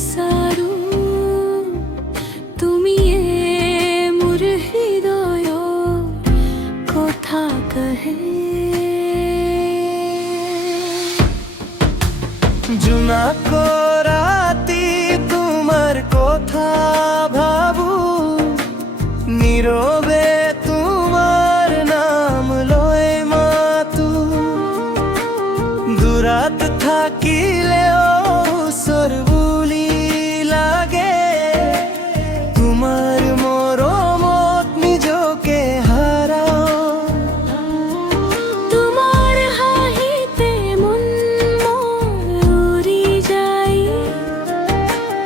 বিচাৰো তুমি মোৰ হৃদয়ৰ কথা কহে জোনাক ৰাতি তোমাৰ কথা ভাবো নীৰৱে তোমাৰ নাম লৈ মাতো দূৰত থাকিলেও ওচৰ বুলি লাগে তোমাৰ মৰমত নিজকে হাৰাও তোমাৰ হাঁহিতে মন উৰি যায়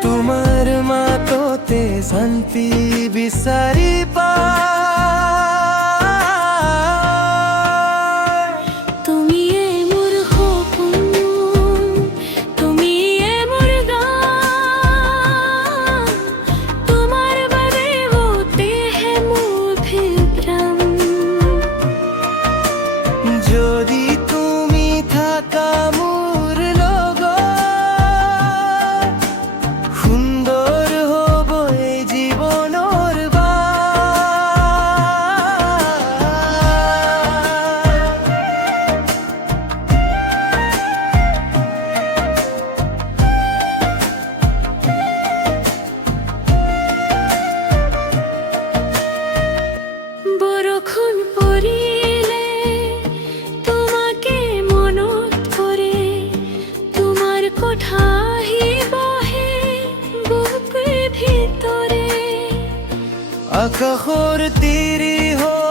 তোমাৰ মাততে শান্তি বিচাৰি পায় তুমিয়ে মোৰ সপোন তুমিয়ে মোৰ গান তোমাৰ বাবে বহুতেহে মোৰ বিভ্ৰাম যদি তুমি থাকা মোৰ লগত সুন্দৰ হ'ব এই জীৱনৰ বৰষুণ পৰিলে তোমাকে মনত পৰে তোমাৰ কথা আহি বহে বুকুৰ ভিতৰে আকাশৰ তিৰি হৈ